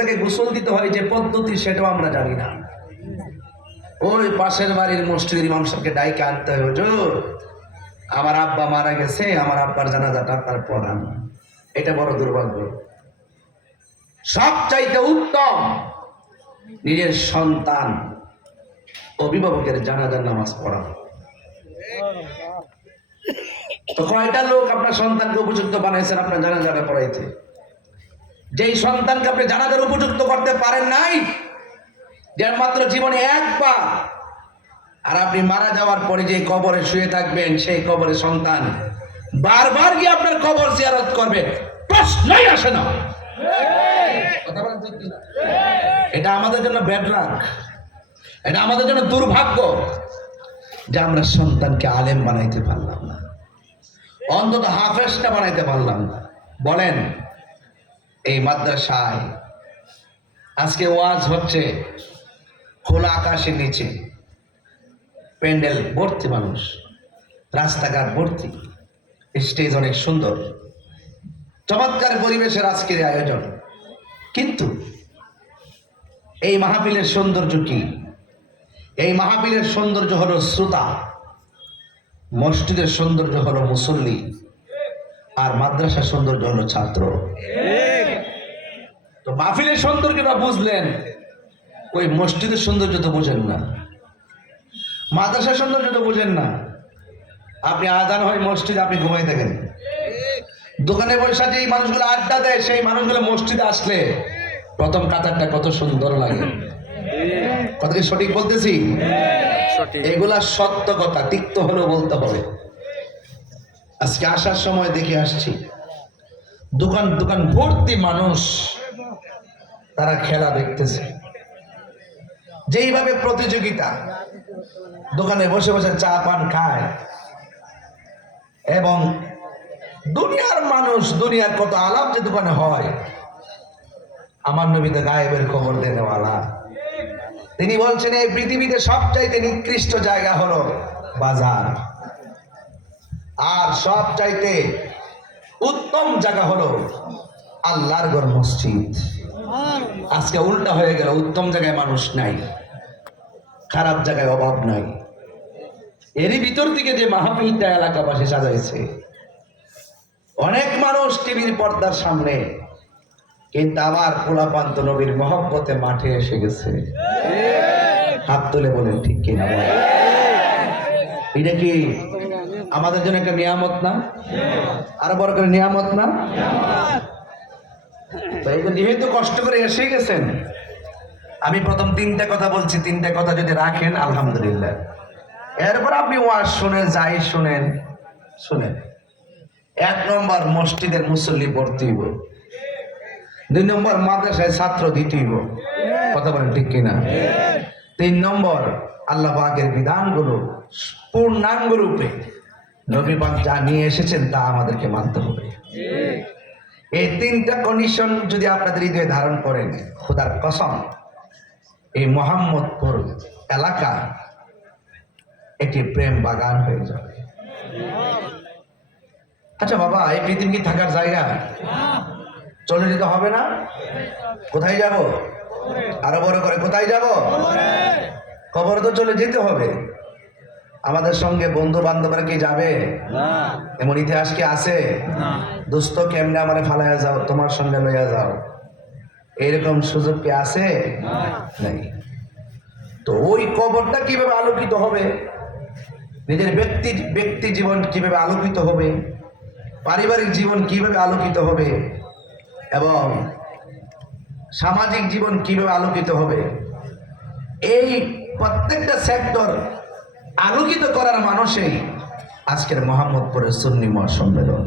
তাকে গোসল দিতে হয়, যে পদ্ধতি সেটাও আমরা জানি না। ওই পাশের বাড়ির মসজিদের ইমাম সাহেবকে ডাইকে আনতে হয়, হুজুর, আমার আব্বা মারা গেছে, আমার আব্বার জানাজাটা আপনার পড়ান এটা বড় দুর্ভাগ্য। সব চাইতে উত্তম নিজের সন্তান অভিভাবকের জানাজার নামাজ পড়া তো কয়টা লোক আপনার সন্তানকে উপযুক্ত বানাইছেন, আপনার জানাজাটা পড়াইতে? যেই সন্তানকে আপনি জানাজার উপযুক্ত করতে পারেন নাই, যার মাত্র জীবনে একবার আর আপনি মারা যাওয়ার পরে যে কবরে শুয়ে থাকবেন, সেই কবরে সন্তান বারবার গিয়ে আপনার কবর জিয়ারত করবে। প্রশ্নই আসে না। এটা আমাদের জন্য ব্যাডলাক এটা আমাদের জন্য দুর্ভাগ্য যে আমরা সন্তানকে আলেম বানাইতে পারলাম না। অন্তত হাফেজটা বানাইতে পারলাম না। বলেন এই মাদ্রাসায়। আজকে ওয়াজ হচ্ছে খোলা আকাশের নিচে। প্যান্ডেল ভর্তি মানুষ, রাস্তাঘাট ভর্তি, স্টেজ অনেক সুন্দর। চমৎকার পরিবেশের আজকের আয়োজন। কিন্তু এই মাহফিলের সৌন্দর্য কি? এই মাহফিলের সৌন্দর্য হলো শ্রোতা, মসজিদের সৌন্দর্য হলো মুসল্লি, আর মাদ্রাসার সৌন্দর্য হলো ছাত্র। তো মাহফিলের সৌন্দর্যটা বুঝলেন। ওই মসজিদের সৌন্দর্য তো বোঝেন না। মাদ্রাসার সৌন্দর্য তো বোঝেন না। আপনি আদান হয় মসজিদ আপনি ঘুমাই থাকেন। দোকানে বসে যে মানুষগুলো আড্ডা দেয় সেই মানুষগুলো মসজিদে আসলে প্রথম কাতারটা কত সুন্দর লাগে। কথা কি সঠিক বলতেছি? এগুলা সত্য কথা তিক্ত হলেও বলতে হবে। আজকে আসার সময় দেখে আসছি। দোকান দোকান ভর্তি মানুষ তারা খেলা দেখতেছে। যেইভাবে প্রতিযোগিতা, দোকানে বসে বসে চা পান খায়, এবং দুনিয়ার মানুষ, দুনিয়ার কত আলাপ যে দোকানে হয়, আমার নবীতে গায়েবের খবর দেনেওয়ালা। তিনি বলছেন, এই পৃথিবীতে সবচাইতে নিকৃষ্ট জায়গা হলো বাজার। আর সব চাইতে উত্তম জায়গা হলো আল্লাহর ঘর মসজিদ। আজকে উল্টা হয়ে গেল, উত্তম জায়গায় মানুষ নাই, খারাপ জায়গায় অভাব নাই। এরই ভিতর থেকে যে মাহফিলটা এলাকাবাসী সাজাইছে। অনেক মানুষ টিভির পর্দার সামনে, কিন্তু আমার পোলাপান্ত নবীর মহব্বতে মাঠে এসে গেছে। হাত তুলে বলেন, ঠিক কিনা এটা কি আমাদের জন্য একটা নিয়ামত না? আরও বড় করে নিয়ামত না? যেহেতু কষ্ট করে এসে গেছেন, আমি প্রথম তিনটা কথা বলছি, তিনটা কথা যদি রাখেন, আলহামদুলিল্লাহ। এরপর আপনি ওয়াজ শুনেন, যাই শুনেন শুনেন। এক নম্বর মসজিদের মুসল্লি ভর্তি হইব। দুই নম্বর মাদ্রাসায় ছাত্র দিতে হইব। কথা বলেন ঠিক কিনা? তিন নম্বর আল্লাহ পাকের বিধানগুলো পূর্ণাঙ্গ রূপে নবী যা নিয়ে এসেছেন তা আমাদেরকে মানতে হবে। এই তিনটা কন্ডিশন যদি আপনাদের হৃদয়ে ধারণ করেন, খোদার কসম, এই মোহাম্মদপুর এলাকা একটি প্রেম বাগান হয়ে যাবে। আচ্ছা বাবা, এই পৃথিবী কি থাকার জায়গা? চলে যেতে হবে না? কোথায় যাব? আরও বড় করে, কোথায় যাব? কবরে তো চলে যেতে হবে। আমাদের সঙ্গে বন্ধু বান্ধবরা কি যাবে? এমন ইতিহাস কি আছে? দোস্ত কেমনে আমারে ফালাইয়া যাও? তোমার সঙ্গে লইয়া যাও। এরকম সুযোগ কি আছে? নেই। তো ওই কবরটা কীভাবে আলোকিত হবে? নিজের ব্যক্তি ব্যক্তি জীবন কীভাবে আলোকিত হবে? পারিবারিক জীবন কীভাবে আলোকিত হবে? এবং সামাজিক জীবন কীভাবে আলোকিত হবে? এই প্রত্যেকটা সেক্টর আলোকিত করার মানুষই আজকের মোহাম্মদপুরের সুন্নিমা মহাসম্মেলন।